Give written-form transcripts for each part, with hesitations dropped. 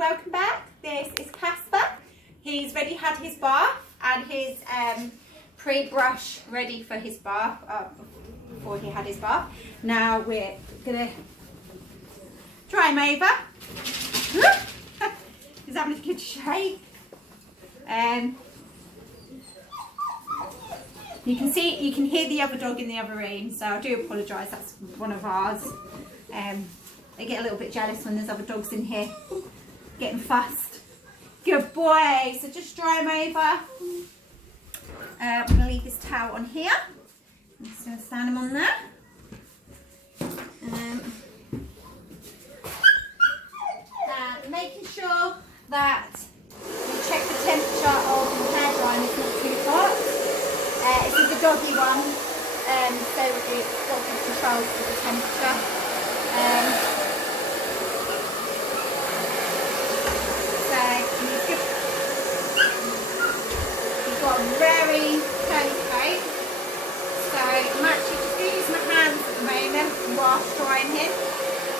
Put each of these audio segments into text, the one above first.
welcome back. This is Casper. He's already had his bath and his pre-brush ready for his bath before he had his bath. Now we're gonna dry him over. He's having a good shake. You can hear the other dog in the other room, so I do apologise. That's one of ours. They get a little bit jealous when there's other dogs in here getting fussed. Good boy. So just dry him over. I'm going to leave this towel on here. I'm just going to stand him on there. Making sure that you check the temperature of the hair drying. It's not too hot. This is a doggy one, so it's got good control for the temperature. He's got a very curly coat, so I'm actually just using my hands at the moment whilst drying him.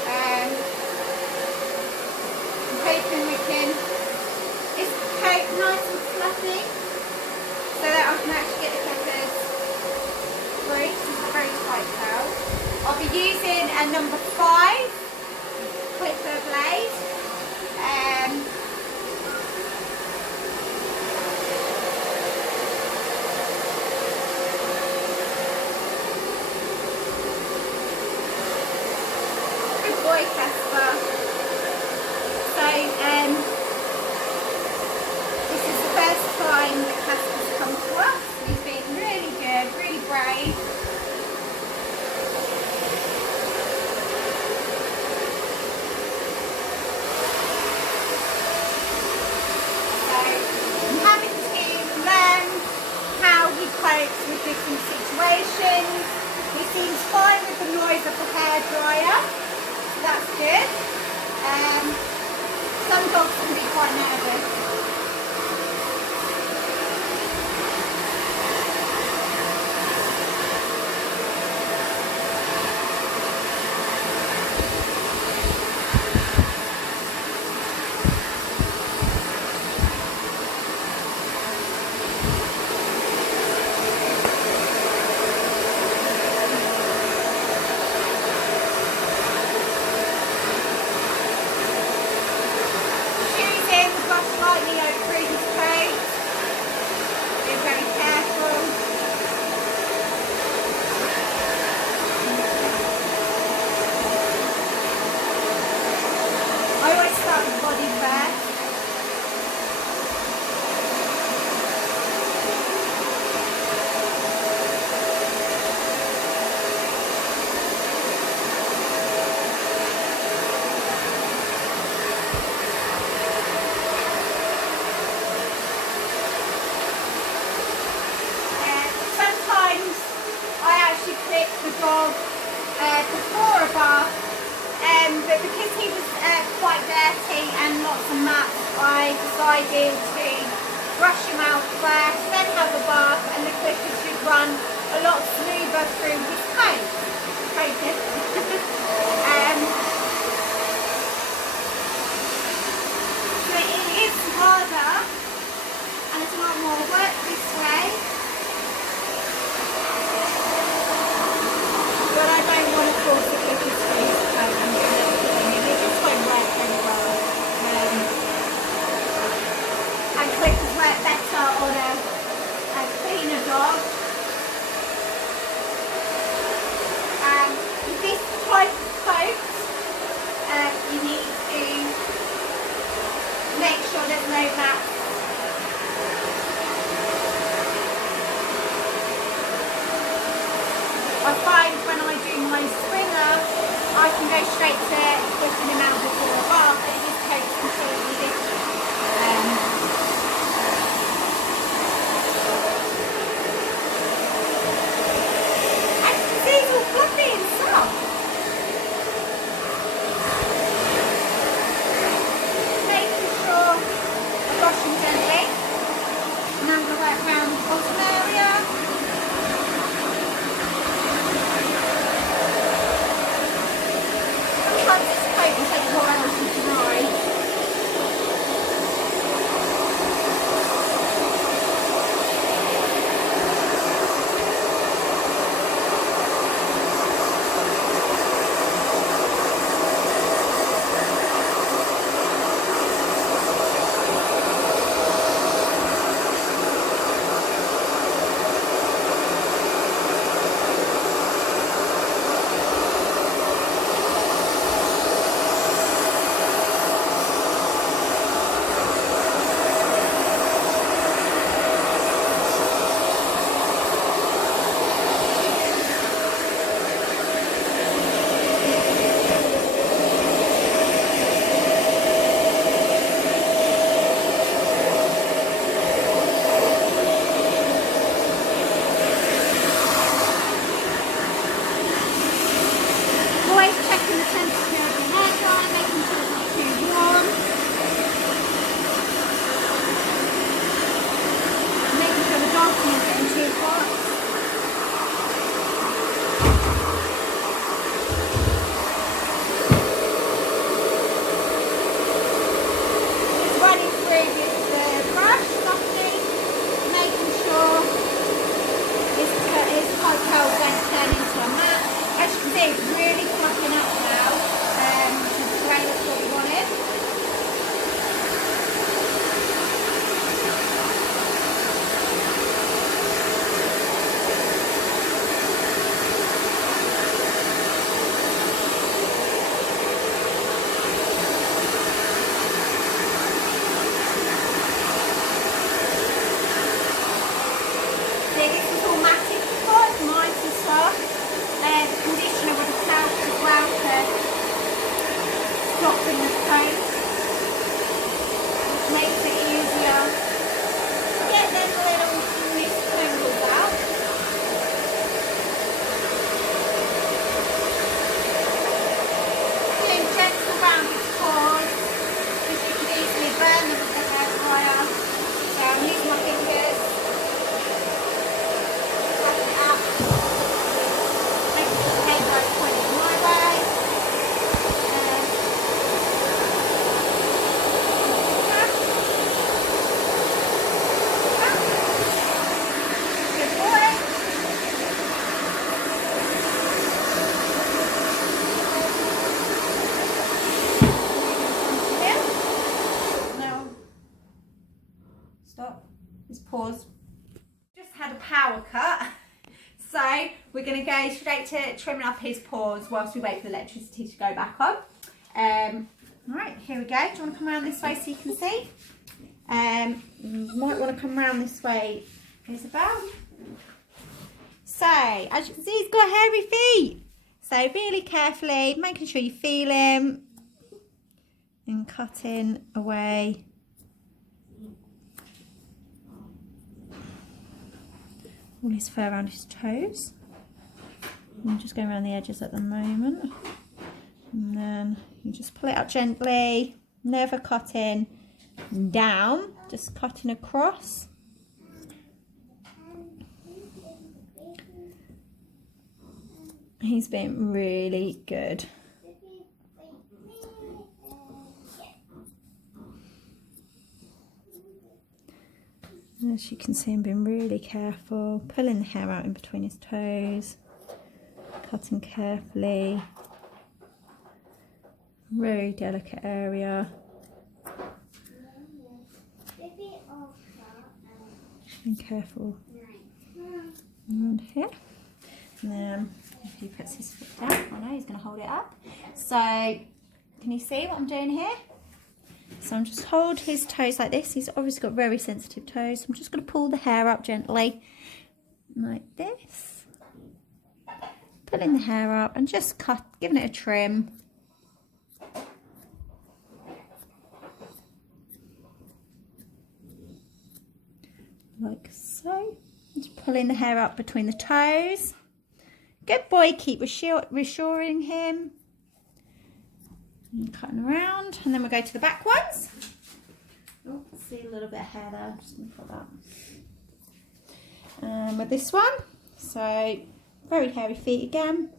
I'm hoping we can get the coat nice and fluffy so that I can actually get the clippers through. This is a very tight towel. I'll be using a number 5 clipper blade. Good boy, Casper. So, this is the first time that Casper's come to us. He's been really good, really brave. So, I'm having to learn how he copes with different situations. He seems fine with the noise of the hairdryer, so that's good. Some dogs can be quite nervous. Before a bath, but because he was quite dirty and lots of mats, I decided to brush him out first, then have a bath, and the clippers should run a lot smoother through his coat. So it is harder and it's a lot more work this way. But I don't want to force the clippers through, so I'm going to let it put in. It just won't work very well. And clippers work better on a cleaner dog. With this type of coat, you need to make sure there's no mats. I find when I do my springer, I can go straight to putting him out before a bath, but his coat's completely different. And you can see he's all fluffy and soft. Making sure I brush stop. His paws. Just had a power cut. So we're going to go straight to trimming up his paws whilst we wait for the electricity to go back on. Right, here we go. Do you want to come around this way so you can see? You might want to come around this way, Isabel. So, as you can see, he's got hairy feet. So really carefully, making sure you feel him and cutting away. All his fur around his toes. I'm just going around the edges at the moment. And then you just pull it out gently, never cutting down, just cutting across. He's been really good. As you can see, I'm being really careful, pulling the hair out in between his toes, cutting carefully. Very delicate area. Being careful around here. And then if he puts his foot down, I know he's going to hold it up. So can you see what I'm doing here? So I'm just hold his toes like this. He's obviously got very sensitive toes. So I'm just going to pull the hair up gently like this. Pulling the hair up and just giving it a trim. Like so. Just pulling the hair up between the toes. Good boy, keep reassuring him. And cutting around, and then we'll go to the back ones. Oh, see a little bit of hair there. I'm just going to put that. With this one, so very hairy feet again.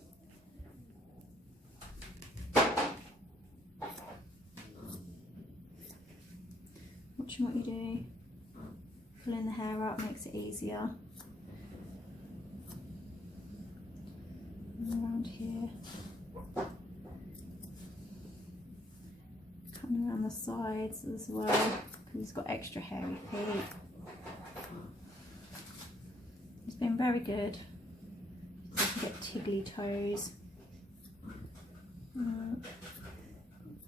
Watching what you do. Pulling the hair up makes it easier. And around here. Cutting around the sides as well, because he's got extra hairy feet. He's been very good. So you can get tiggly toes.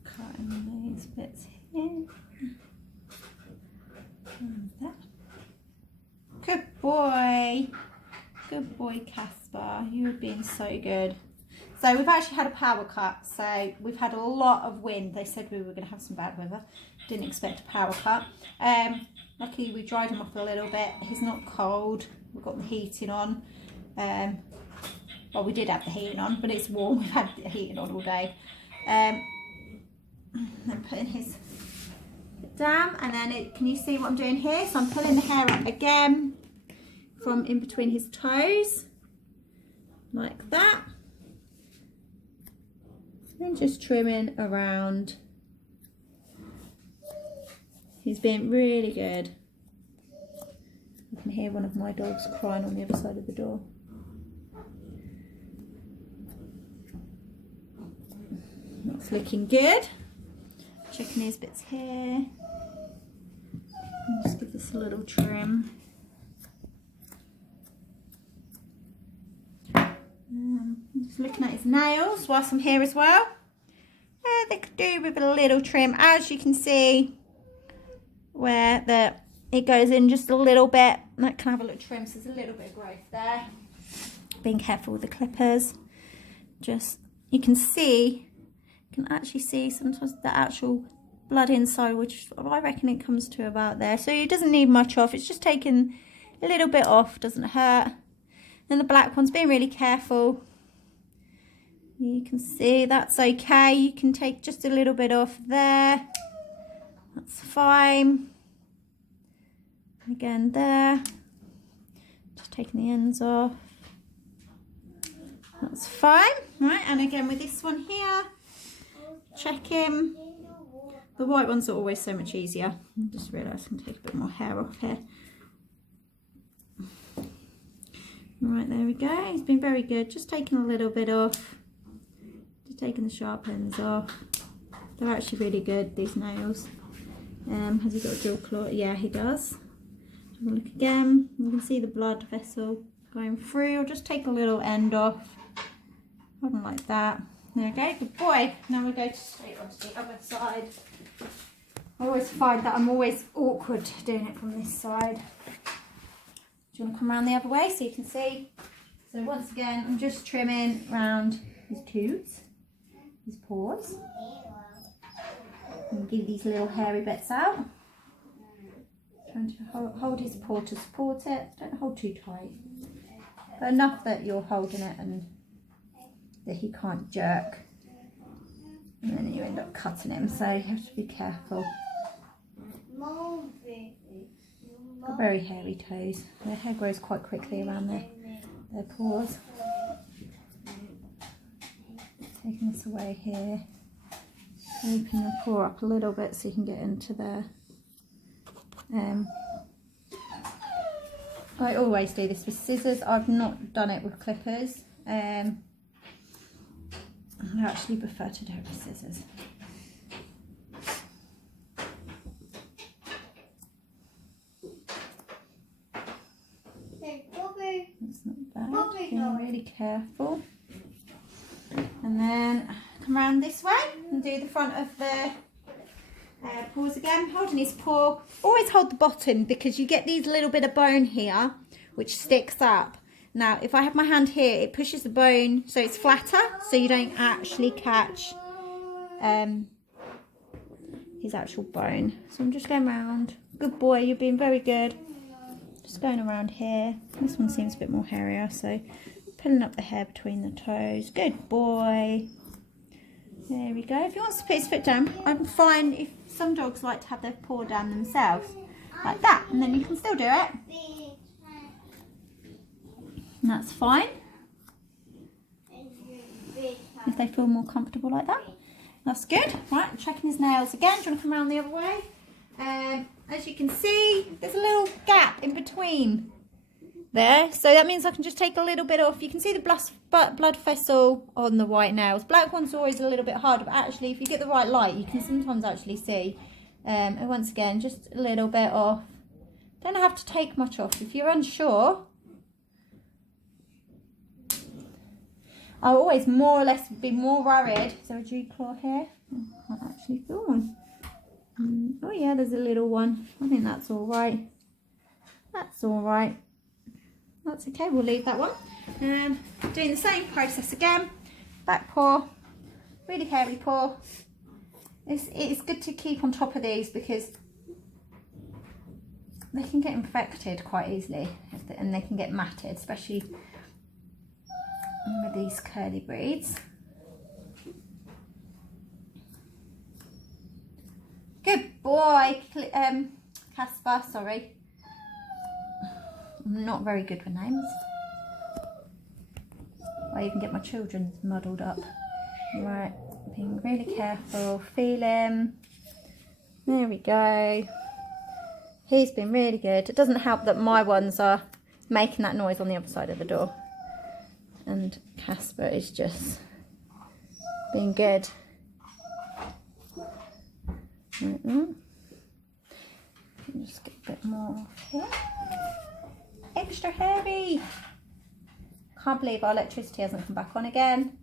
Cutting these bits here. And that. Good boy. Good boy, Casper. You have been so good. So we've actually had a power cut. So we've had a lot of wind. They said we were going to have some bad weather. Didn't expect a power cut. Luckily we dried him off a little bit. He's not cold. We've got the heating on. Well, we did have the heating on, but it's warm. We've had the heating on all day. Then putting his down, and then can you see what I'm doing here? So I'm pulling the hair up again from in between his toes, like that. And just trimming around. He's been really good. You can hear one of my dogs crying on the other side of the door. That's looking good. Checking these bits here. Just give this a little trim. Just looking at his nails whilst I'm here as well. They could do with a little trim. As you can see, where it goes in just a little bit, that can have a little trim. So there's a little bit of growth there. Being careful with the clippers. Just you can actually see sometimes the actual blood inside, which I reckon it comes to about there. So it doesn't need much off. It's just taking a little bit off, doesn't hurt. Then the black one's being really careful. You can see that's okay. You can take just a little bit off there. That's fine. Again there. Just taking the ends off. That's fine. Right, and again with this one here, check him. The white ones are always so much easier. I just realised I can take a bit more hair off here. Right, there we go. He's been very good. Just taking a little bit off. Just taking the sharp ends off. They're actually really good, these nails. Has he got a dual claw? Yeah, he does. Have a look again. You can see the blood vessel going through. I'll just take a little end off. Hold on like that. There we go, good boy. Now we'll go straight onto the other side. I always find that I'm always awkward doing it from this side. Do you want to come around the other way so you can see? So once again, I'm just trimming around his toots, his paws. And give these little hairy bits out. Trying to hold his paw to support it. Don't hold too tight. But enough that you're holding it and that he can't jerk. And then you end up cutting him, so you have to be careful. Got very hairy toes. Their hair grows quite quickly around their paws. Taking this away here. Open the paw up a little bit so you can get into there. I always do this with scissors. I've not done it with clippers. I actually prefer to do it with scissors. That's not bad. Being really careful. And then come around this way and do the front of the paws again. Holding his paw. Always hold the bottom because you get these little bit of bone here which sticks up. Now if I have my hand here, it pushes the bone so it's flatter, so you don't actually catch his actual bone. So I'm just going around. Good boy, you're being very good. Just going around here. This one seems a bit more hairier, so pulling up the hair between the toes. Good boy. There we go. If he wants to put his foot down, I'm fine. If some dogs like to have their paw down themselves, like that, and then you can still do it. And that's fine. If they feel more comfortable like that. That's good. Right, I'm checking his nails again. Do you want to come around the other way? As you can see, there's a little gap in between there, so that means I can just take a little bit off. You can see the blood vessel on the white nails. Black ones are always a little bit harder, but actually if you get the right light you can sometimes actually see. And once again, just a little bit off. Don't have to take much off. If you're unsure, I'll always more or less be more worried. Is there a dew claw here? I can't actually feel one. Oh yeah, there's a little one. I think that's all right. That's all right. That's okay, we'll leave that one. Doing the same process again. Back paw, really hairy paw. It's good to keep on top of these because they can get infected quite easily and they can get matted, especially with these curly breeds. Good boy, Casper, sorry. I'm not very good with names. I even get my children muddled up. Right, being really careful, feel him. There we go. He's been really good. It doesn't help that my ones are making that noise on the other side of the door. And Casper is just being good. Just get a bit more off here. Extra hairy. Can't believe our electricity hasn't come back on again.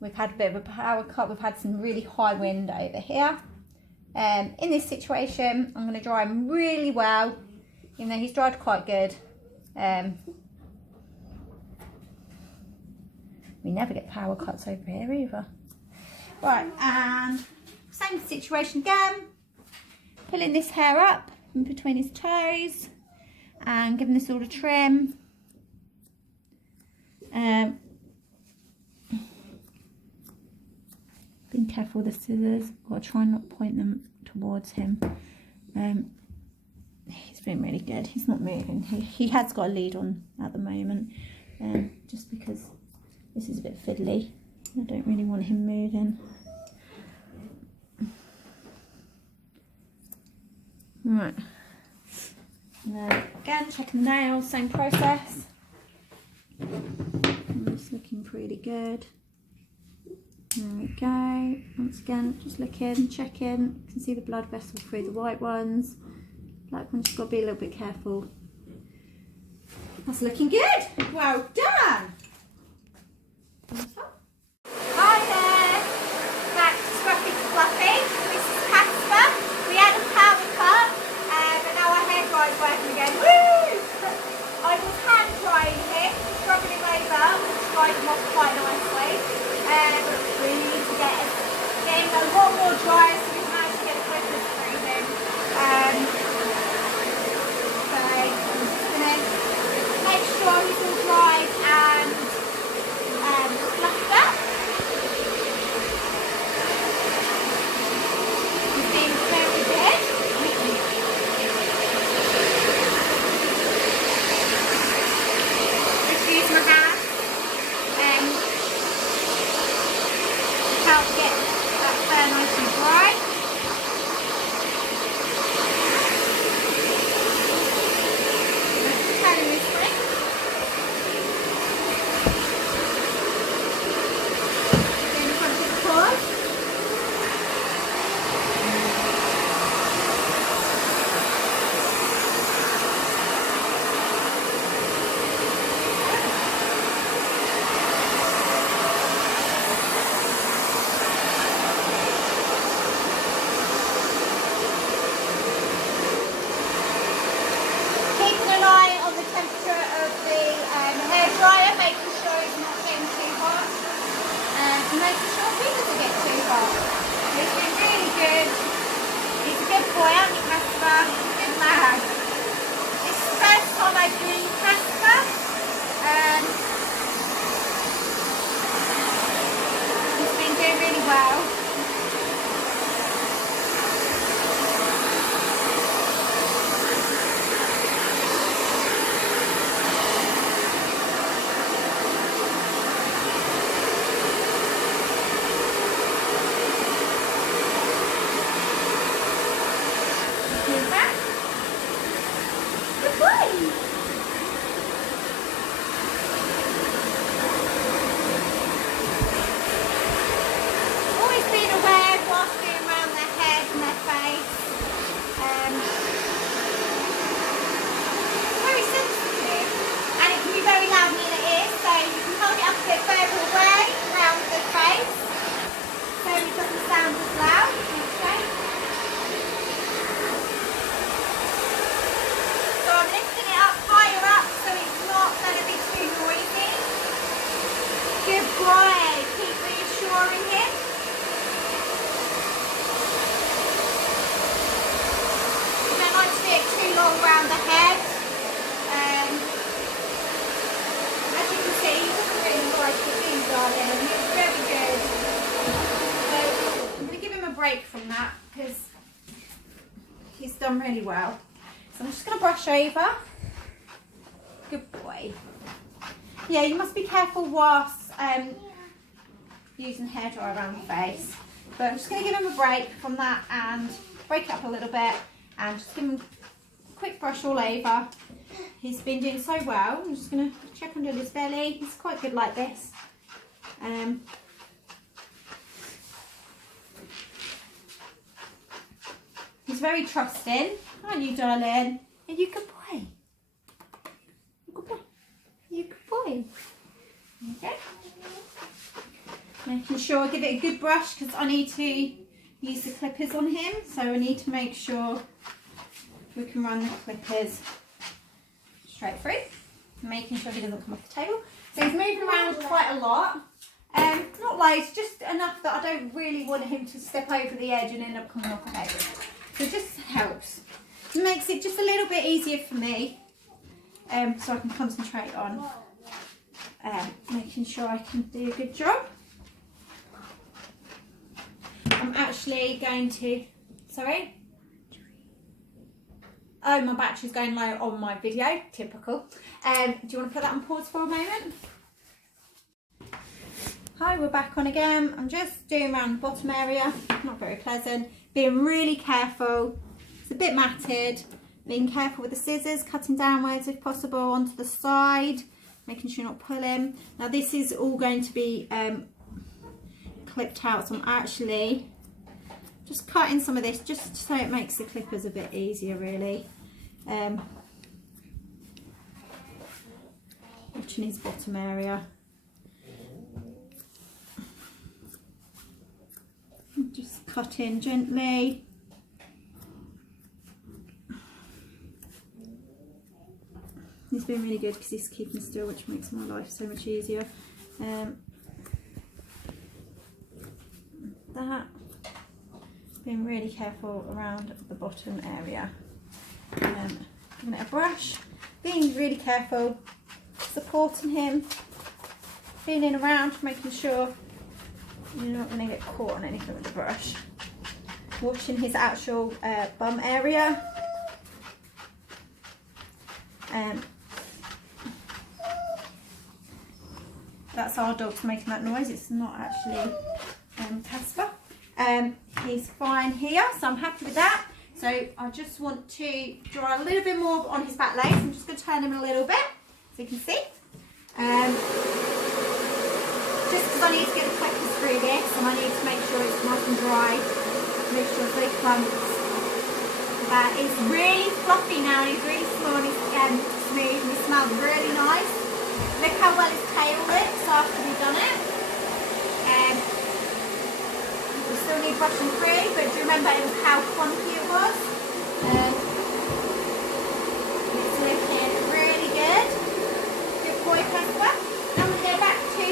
We've had a bit of a power cut. We've had some really high wind over here. In this situation, I'm going to dry him really well, even though he's dried quite good. We never get power cuts over here either. Right, and same situation again. Pulling this hair up in between his toes and giving this all a trim. Being careful with the scissors. Got to try and not point them towards him. He's been really good. He's not moving. He has got a lead on at the moment, just because this is a bit fiddly. I don't really want him moving. Right. And then again, checking the nails, same process. It's looking pretty good. There we go. Once again, just looking, checking. You can see the blood vessel through the white ones. Black ones, you've got to be a little bit careful That's looking good. Well done. Hi there. Back to Scruffy to Fluffy. This is Casper. We had a power cut, but now our hair dryer is working again. Woo! I was hand drying him, scrubbing him over, which dried him off quite nicely. We need to get him a lot more dry so we can actually get the clippers through him. So I'm just going to make sure he's all dried and fluffed up. He's been very good. Just use my hand and help get that fur nice and dry. Let's turn this way. Then front of the cord. Keeping an eye on the temperature of the hair dryer, making sure it's not getting too hot, and making sure he doesn't get too hot. He's been really good. He's a good boy, aren't you, Casper? Good lad. This is the first time I've been Casper, and he's been doing really well. Good boy. Always being aware whilst being around their head and their face. Very sensitive, and it can be very loud when it is, so you can hold it up a bit further away around the face so it doesn't sound as loud. Okay. So I'm lifting it up higher up so it's not going to be too noisy. Good boy. Keep reassuring him. You don't like to do it too long around the head. As you can see, he doesn't really like it either. He's very good. So I'm going to give him a break from that because he's done really well. So I'm just going to brush over. Good boy. Yeah, you must be careful whilst using hairdryer around the face. But I'm just going to give him a break from that and break it up a little bit and just give him a quick brush all over. He's been doing so well. I'm just going to check under his belly. He's quite good like this. He's very trusting, aren't you, darling? Are you a good boy? Good boy. You good boy. Okay. Making sure I give it a good brush because I need to use the clippers on him. So I need to make sure we can run the clippers straight through. Making sure he doesn't come off the table. So he's moving around quite a lot. Not loads, just enough that I don't really want him to step over the edge and end up coming off the table. So it just helps. It makes it just a little bit easier for me, so I can concentrate on making sure I can do a good job. I'm actually going to, sorry? Oh, my battery's going low on my video, typical. Do you want to put that on pause for a moment? Hi, we're back on again. I'm just doing around the bottom area, not very pleasant. Being really careful, it's a bit matted. Being careful with the scissors, cutting downwards if possible onto the side, making sure you're not pulling. Now this is all going to be clipped out, so I'm actually just cutting some of this just so it makes the clippers a bit easier really. Watching his bottom area. Just cut in gently. He's been really good because he's keeping still, which makes my life so much easier. That. Being really careful around the bottom area. Giving it a brush. Being really careful. Supporting him. Feeling around, making sure you're not going to get caught on anything with the brush. Watching his actual bum area. That's our dog's making that noise. It's not actually Casper. He's fine here, so I'm happy with that. So I just want to draw a little bit more on his back legs. I'm just going to turn him a little bit so you can see. Just because I need to get the clippers through this, and I need to make sure it's nice and dry. Make sure it's really clumped. That is really fluffy now, and he's really small and he's smooth, and he smells really nice. Look how well his tail looks after we've done it. We still need brushing through, but do you remember how clumpy it was? It's looking really good. Good boy, Casper. Now we'll go back to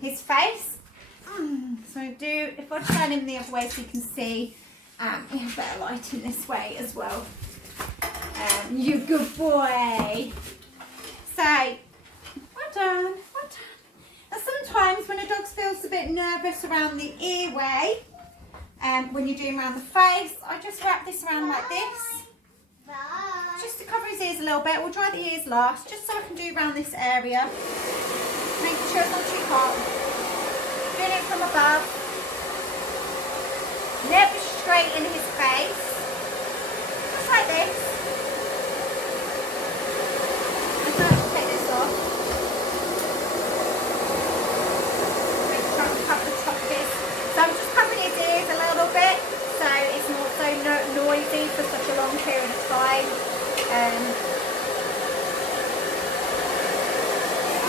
his face. So if I turn him the other way so you can see, we have better lighting this way as well. You good boy. So, well done, well done. And sometimes when a dog feels a bit nervous around the earway, when you're doing around the face, I just wrap this around like this. Just to cover his ears a little bit. We'll dry the ears last, just so I can do around this area. Making sure it's not too hot. Doing it from above. Never straight in his face. Just like this. Noisy for such a long period of time.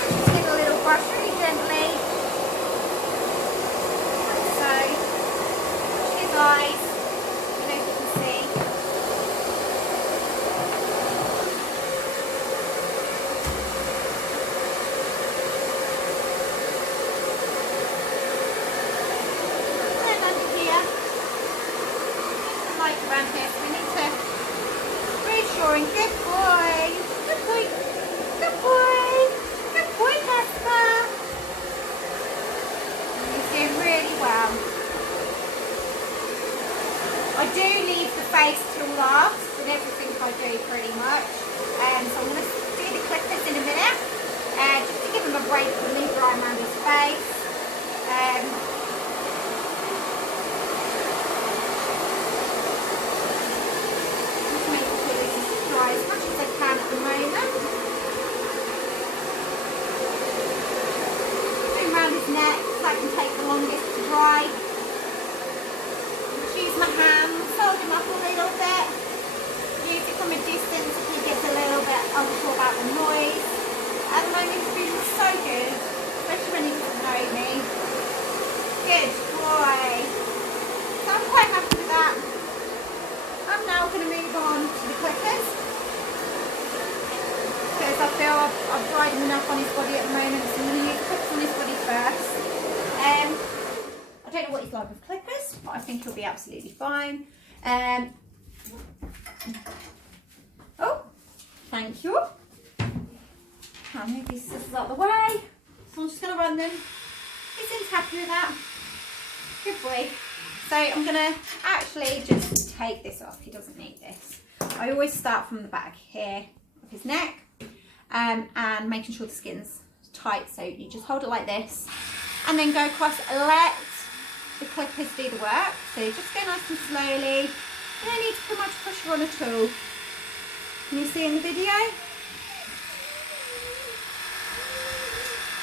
Just take a little brush really gently. So, watch his eyes. I don't know if you can see. And under here. Around here, so we need to reassuring. Good boy, good boy, good boy, good boy, Casper. He's doing really well. I do leave the face till last with everything I do pretty much. So I'm going to do the clippers in a minute, just to give him a break from me drying around his face. As much as I can at the moment. Doing around his neck, that can take the longest to dry. Just use my hands, hold him up a little bit. Use it from a distance if he gets a little bit unsure about the noise. At the moment he's feeling so good, especially when he doesn't know me. Good boy. So I'm quite happy with that. I'm now going to move on to the clippers. Because I feel I've dried him enough on his body at the moment, so I'm going to use clips on his body first. I don't know what he's like with clippers, but I think he'll be absolutely fine. Oh, thank you. I'll move these scissors out of the way. So I'm just going to run them. He seems happy with that. Good boy. So I'm going to actually just take this off. He doesn't need this. I always start from the back here of his neck. And making sure the skin's tight, so you just hold it like this and then go across. Let the clippers do the work, so just go nice and slowly. You don't need to put much pressure on at all. Can you see in the video?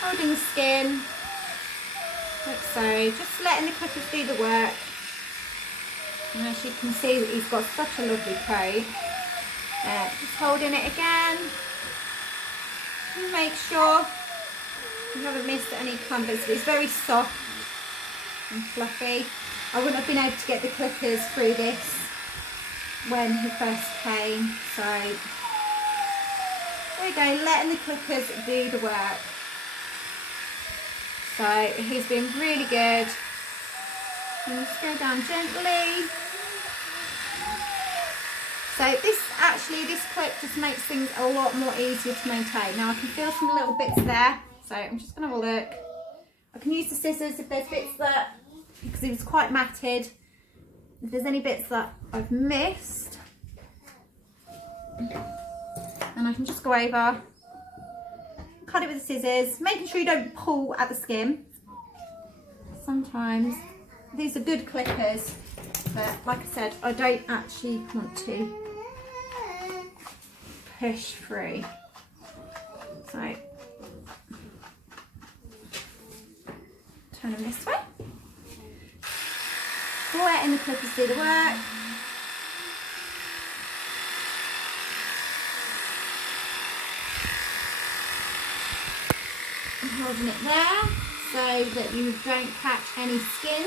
Holding the skin like so, just letting the clippers do the work. And as you can see, he's got such a lovely coat. Just holding it again. make sure you haven't missed any crumbs. It's very soft and fluffy. I wouldn't have been able to get the clippers through this when he first came, so there we go, letting the clippers do the work. So he's been really good. And just go down gently. So this clip just makes things a lot more easier to maintain. Now I can feel some little bits there, so I'm just going to have a look. I can use the scissors if there's bits that, because it was quite matted, if there's any bits that I've missed. And I can just go over, cut it with the scissors, making sure you don't pull at the skin. Sometimes these are good clippers, but like I said, I don't actually want to push through. So turn them this way. Letting the clippers do the work. I'm holding it there so that you don't catch any skin.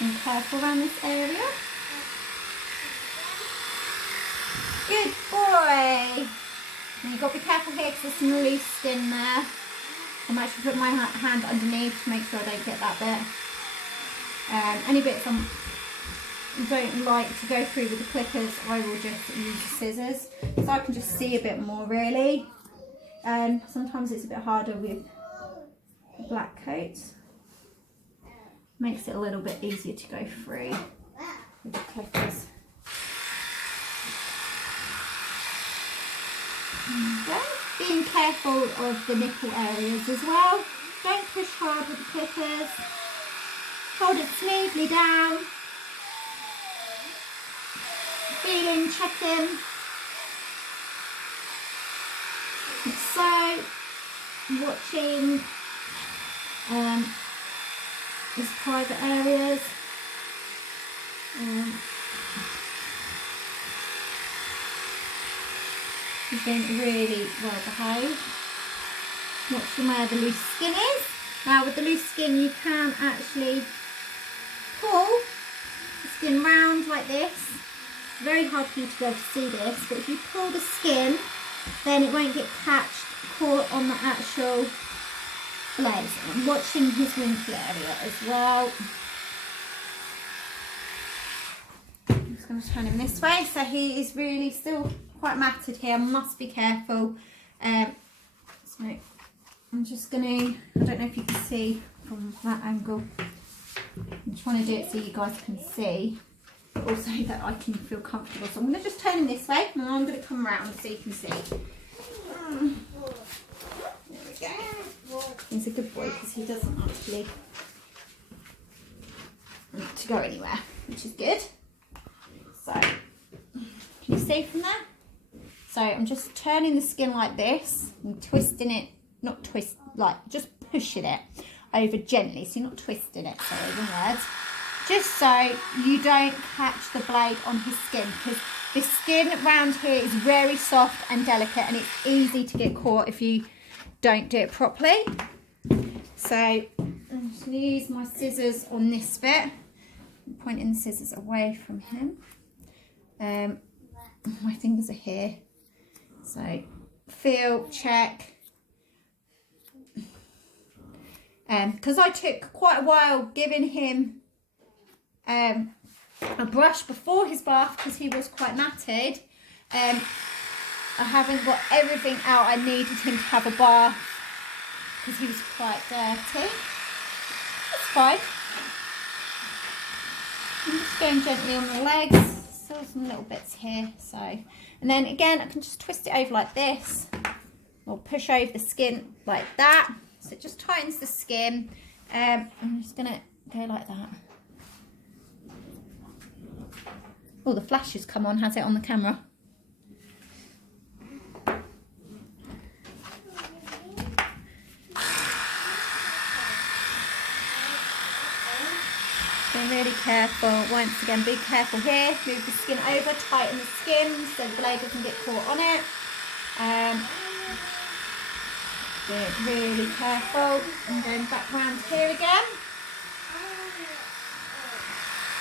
And careful around this area. Good boy. Now you've got to be careful here because there's some loose skin there. I'm actually putting my hand underneath to make sure I don't get that bit. Any bits I don't like to go through with the clippers, I will just use the scissors so I can just see a bit more really. Sometimes it's a bit harder with the black coats. Makes it a little bit easier to go through with the clippers. Okay. Being careful of the nipple areas as well. Don't push hard with the clippers. Hold it smoothly down. Feeling, checking. So, watching these private areas. He's been really well behaved. Watching where the loose skin is. Now with the loose skin you can actually pull the skin round like this. It's very hard for you to be able to see this, but if you pull the skin then it won't get caught on the actual blades. I'm watching his wrinkle area as well. I'm just going to turn him this way. So he is really still quite matted here. I must be careful. So I'm just going to, I don't know if you can see from that angle. I'm trying to do it so you guys can see, but also that I can feel comfortable. So I'm going to just turn him this way and I'm going to come around so you can see. There we go. He's a good boy because he doesn't actually want to go anywhere, which is good. So, can you see from there? So I'm just turning the skin like this and twisting it, not twist, like just pushing it over gently. So you're not twisting it, sorry, wrong words. Just so you don't catch the blade on his skin, because the skin around here is very soft and delicate and it's easy to get caught if you don't do it properly. So I'm just going to use my scissors on this bit. I'm pointing the scissors away from him. My fingers are here. So feel, check. Because I took quite a while giving him a brush before his bath because he was quite matted. I haven't got everything out I needed him to have a bath because he was quite dirty. That's fine. I'm just going gently on the legs. Still some little bits here. So, and then again, I can just twist it over like this, or push over the skin like that. So it just tightens the skin. I'm just gonna go like that. Oh, the flash has come on, has it, on the camera? really careful. Once again, be careful here. Move the skin over, tighten the skin so the blade doesn't get caught on it. Be really careful. And going back round here again.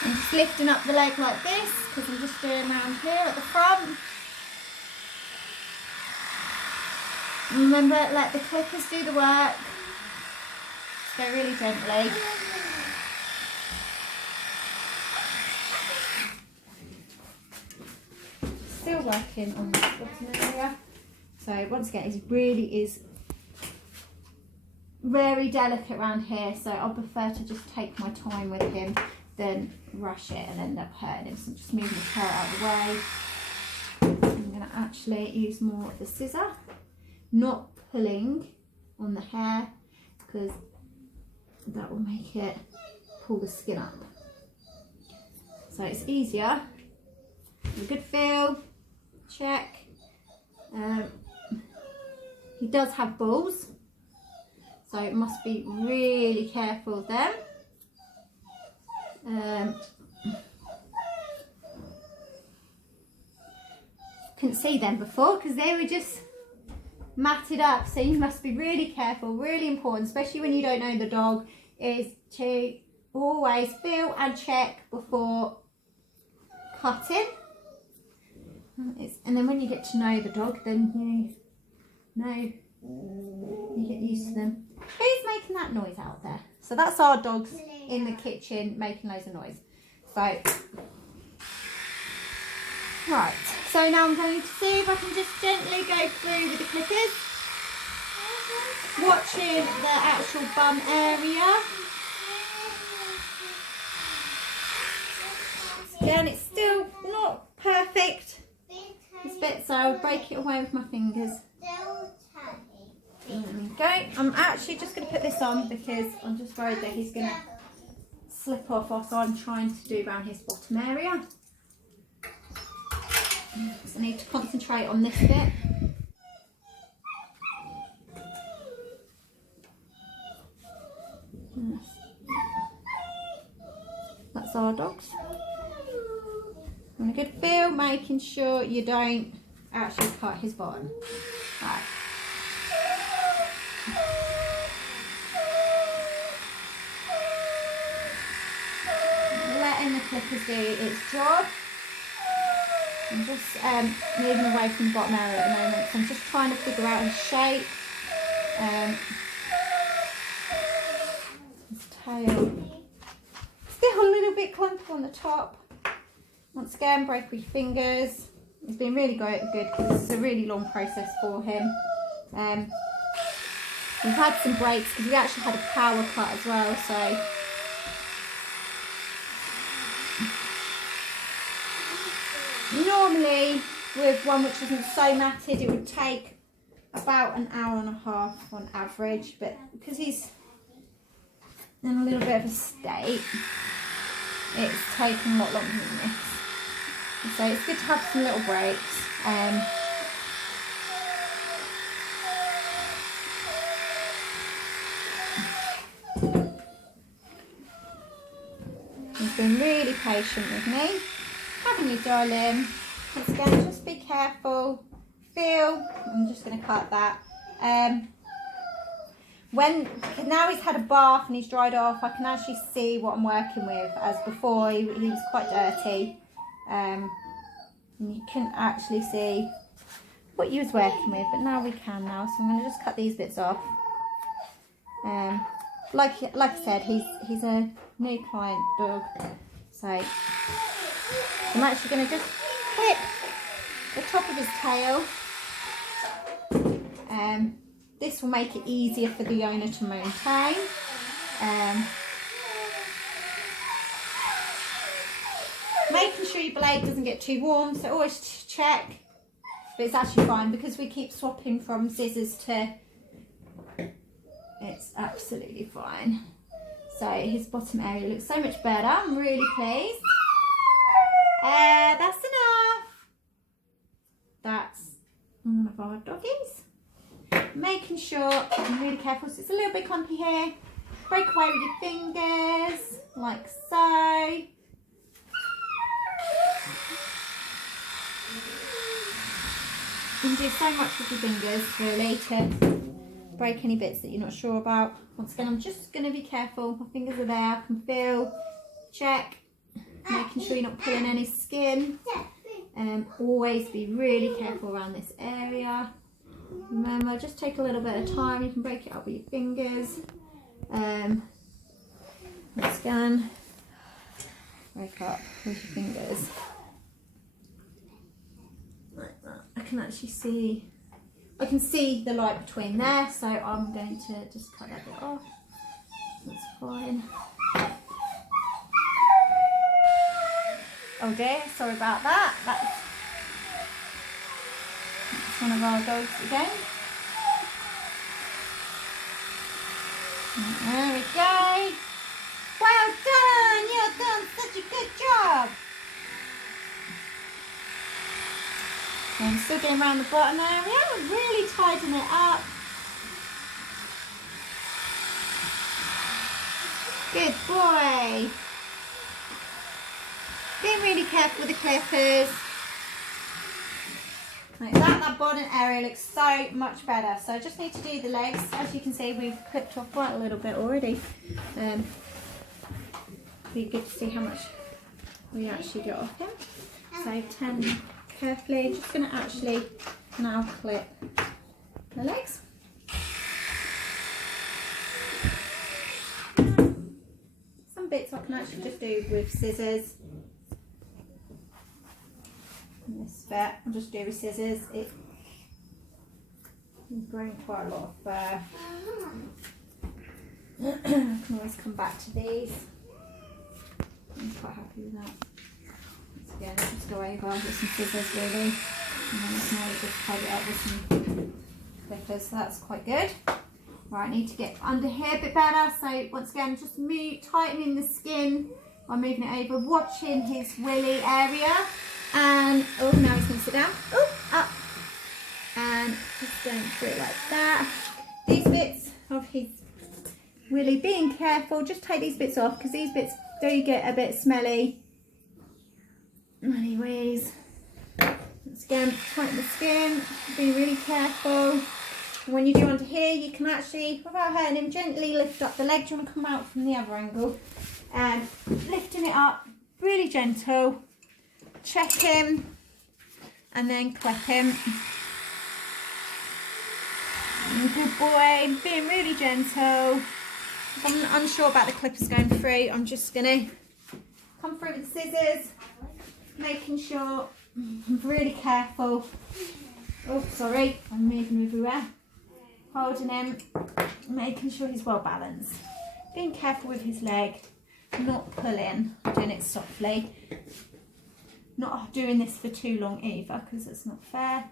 I'm just lifting up the leg like this because I'm just doing around here at the front. And remember, let the clippers do the work. Just go really gently. Still working on this bottom area. So once again, it really is very delicate around here. So I'll prefer to just take my time with him than rush it and end up hurting him. So I'm just moving the hair out of the way. I'm going to actually use more of the scissor, not pulling on the hair because that will make it pull the skin up. So it's easier. A good feel, check. He does have balls, so it must be really careful of them. Couldn't see them before because they were just matted up, so you must be really careful. Really important, especially when you don't know the dog, is to always feel and check before cutting. And then when you get to know the dog, then you know, you get used to them. Who's making that noise out there? So that's our dogs in the kitchen making loads of noise. So, right. So now I'm going to see if I can just gently go through with the clippers, watching the actual bum area. Again, it's still not perfect. This bit, so I'll break it away with my fingers. There we go. I'm actually just going to put this on because I'm just worried that he's going to slip off whilst I'm trying to do around his bottom area. So I need to concentrate on this bit. That's our dogs. And a good feel, making sure you don't actually cut his bottom. Right. Letting the clippers do its job. I'm just moving away from the bottom area at the moment, so I'm just trying to figure out his shape. His tail. Still a little bit clumpy on the top. Once again, break with your fingers. It's been really good because it's a really long process for him. We've had some breaks because we actually had a power cut as well, so normally with one which isn't so matted it would take about an hour and a half on average, but because he's in a little bit of a state, it's taken a lot longer than this. So it's good to have some little breaks. He's been really patient with me. Haven't you, darling? Once again, just be careful. Feel. I'm just going to cut that. Now he's had a bath and he's dried off, I can actually see what I'm working with. As before, he was quite dirty. And you couldn't actually see what you was working with, but now we can now. So I'm going to just cut these bits off. Like I said, he's a new client dog, so I'm actually going to just clip the top of his tail. This will make it easier for the owner to maintain. Making sure your blade doesn't get too warm, so always check. But it's actually fine because we keep swapping from scissors to... It's absolutely fine. So his bottom area looks so much better. I'm really pleased. That's enough. That's one of our doggies. Making sure I'm really careful, so it's a little bit clumpy here. break away with your fingers, like so. You can do so much with your fingers, really, to break any bits that you're not sure about. Once again, I'm just going to be careful. My fingers are there, I can feel, check, making sure you're not pulling any skin. Always be really careful around this area. Remember, just take a little bit of time. You can break it up with your fingers. Once again, break up with your fingers. Like that. I can actually see, I can see the light between there, so I'm going to just cut that bit off. That's fine. Oh dear, sorry about that. That's one of our dogs again. There we go. Well done, you've done such a good job. So I'm still going around the bottom area, really tidying it up. Good boy. Being really careful with the clippers. Like that bottom area looks so much better. So I just need to do the legs. As you can see, we've clipped off quite a little bit already. Be good to see how much we actually got off him. So 10 carefully. Just going to actually now clip the legs. Some bits I can actually just do with scissors. And this bit I'll just do with scissors. It's growing quite a lot of fur. I can always come back to these. I'm quite happy with that. Once again, just go over with some scissors really, and then I can always just tidy it up with some clippers. So that's quite good. Right, I need to get under here a bit better. So once again, just tightening the skin by moving it over, watching his willy area. And, oh, now he's going to sit down. Oh, up. And just going through it like that. These bits of his willy, being careful, just take these bits off because these bits do get a bit smelly. Anyways, once again, tighten the skin, be really careful. When you do under here, you can actually, without hurting him, gently lift up the leg. Do you want to come out from the other angle? And lifting it up, really gentle. Check him and then clip him. Good boy, being really gentle. If I'm unsure about the clippers going through, I'm just going to come through with the scissors, making sure I'm really careful. Oh, sorry, I'm moving everywhere. Holding him, making sure he's well balanced. Being careful with his leg, not pulling, doing it softly. Not doing this for too long either because it's not fair.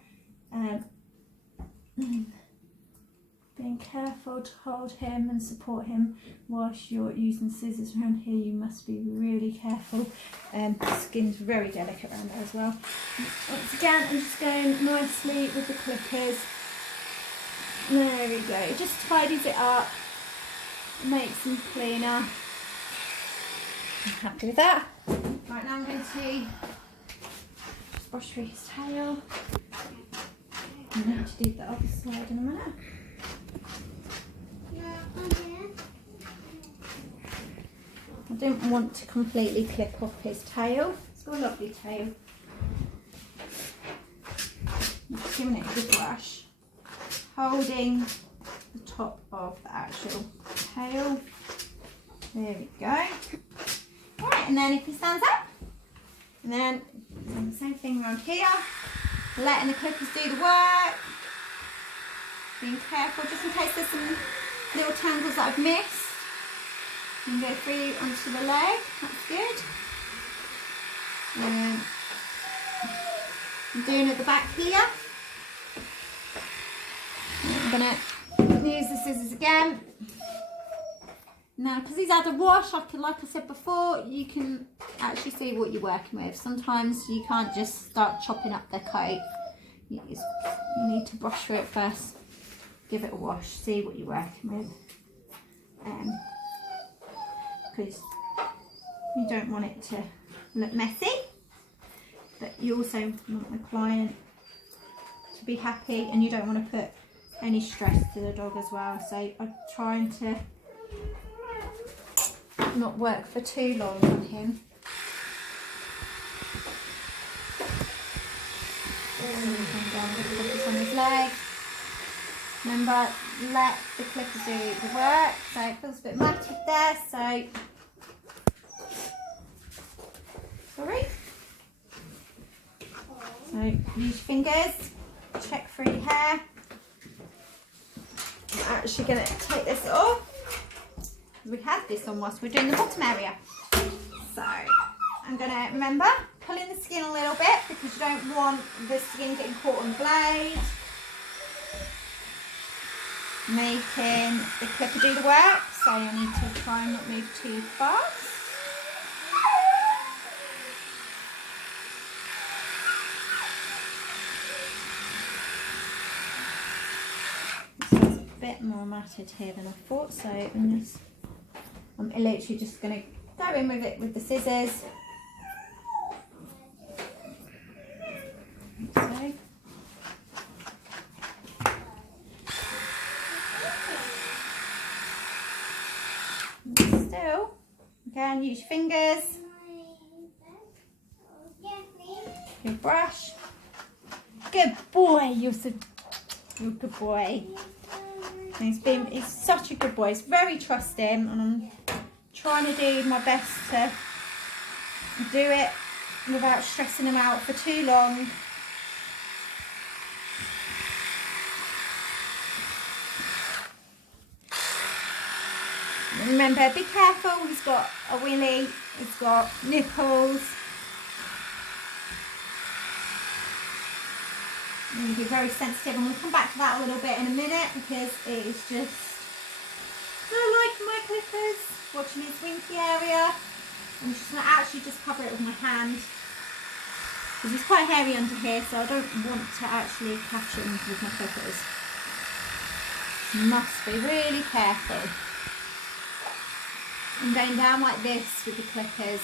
Being careful to hold him and support him whilst you're using scissors around here. You must be really careful. The skin's very delicate around there as well. Once again, I'm just going nicely with the clippers. There we go. It just tidies it up, makes him cleaner. I'm happy with that. Right, now I'm going to brush through his tail. I need to do the other side in a minute. I don't want to completely clip off his tail. It's got a lovely tail. I'm just giving it a good brush, holding the top of the actual tail. There we go. Right, and then if he stands up, and then the same thing around here, letting the clippers do the work, being careful just in case there's some little tangles that I've missed. You can go through onto the leg, that's good. I'm doing at the back here. I'm going to use the scissors again. Now, because he's had a wash, like I said before, you can actually see what you're working with. Sometimes you can't just start chopping up their coat. You need to brush through it first, give it a wash, see what you're working with. because you don't want it to look messy, but you also want the client to be happy, and you don't want to put any stress to the dog as well. So I'm trying to not work for too long on him. Focus on his legs. Remember, let the clipper do the work. So it feels a bit matted there, so sorry. So use your fingers, check through your hair. I'm actually going to take this off. We had this on whilst we're doing the bottom area. So I'm going to remember pulling the skin a little bit because you don't want the skin getting caught on the blade. Making the clipper do the work, so you need to try and not move too fast. This is a bit more matted here than I thought, so I'm literally just going to go in with it with the scissors. So. Still, again, use your fingers, your brush. Good boy, you're a good boy. He's such a good boy. He's very trusting, and I'm trying to do my best to do it without stressing him out for too long. Remember, be careful, he's got a willy, he's got nipples. And be very sensitive, and we'll come back to that a little bit in a minute because it is just so like my clippers, watching his winky area. I'm just going to actually just cover it with my hand because he's quite hairy under here, so I don't want to actually catch him with my clippers. Must be really careful. I'm going down like this with the clippers.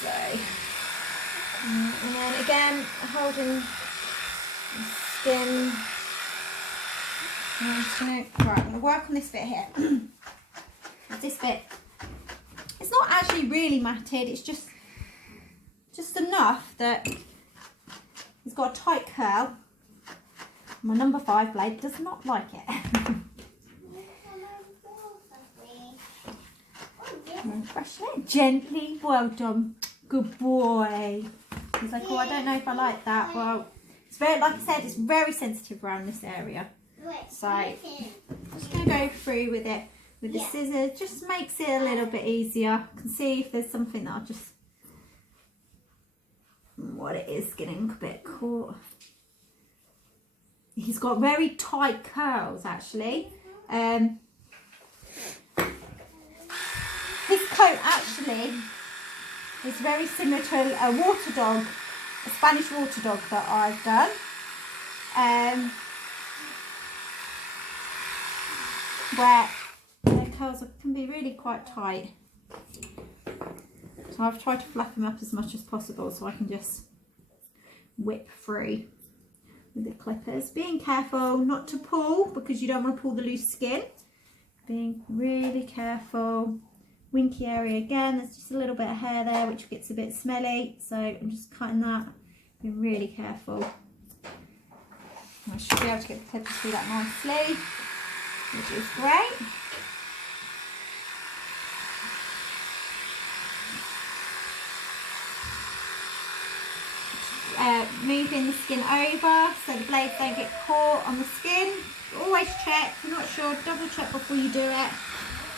So, and then again, holding the skin. I'm going to work on this bit here. This bit, it's not actually really matted, it's just enough that it's got a tight curl. My number 5 blade does not like it. Brushing it gently. Well done. Good boy. He's like, oh, I don't know if I like that. Well, it's very, like I said, it's very sensitive around this area. So I'm just going to go through with it with the scissors. Just makes it a little bit easier. I can see if there's something that I'll just, what it is getting a bit caught. He's got very tight curls actually. His coat actually is very similar to a water dog, a Spanish water dog that I've done. Where their curls can be really quite tight. So I've tried to fluff them up as much as possible so I can just whip free with the clippers. Being careful not to pull because you don't want to pull the loose skin. Being really careful. Winky area again, there's just a little bit of hair there which gets a bit smelly, so I'm just cutting that. Be really careful. I should be able to get the clippers through that nicely, which is great. Moving the skin over so the blades don't get caught on the skin. Always check, if you're not sure, double check before you do it.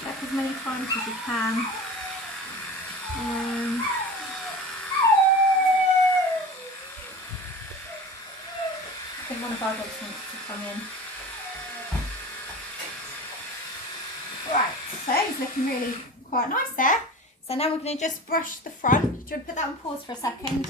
Check as many times as you can. I think one of our dogs wants to come in. Right, so he's looking really quite nice there. So now we're going to just brush the front. Do you want to put that on pause for a second?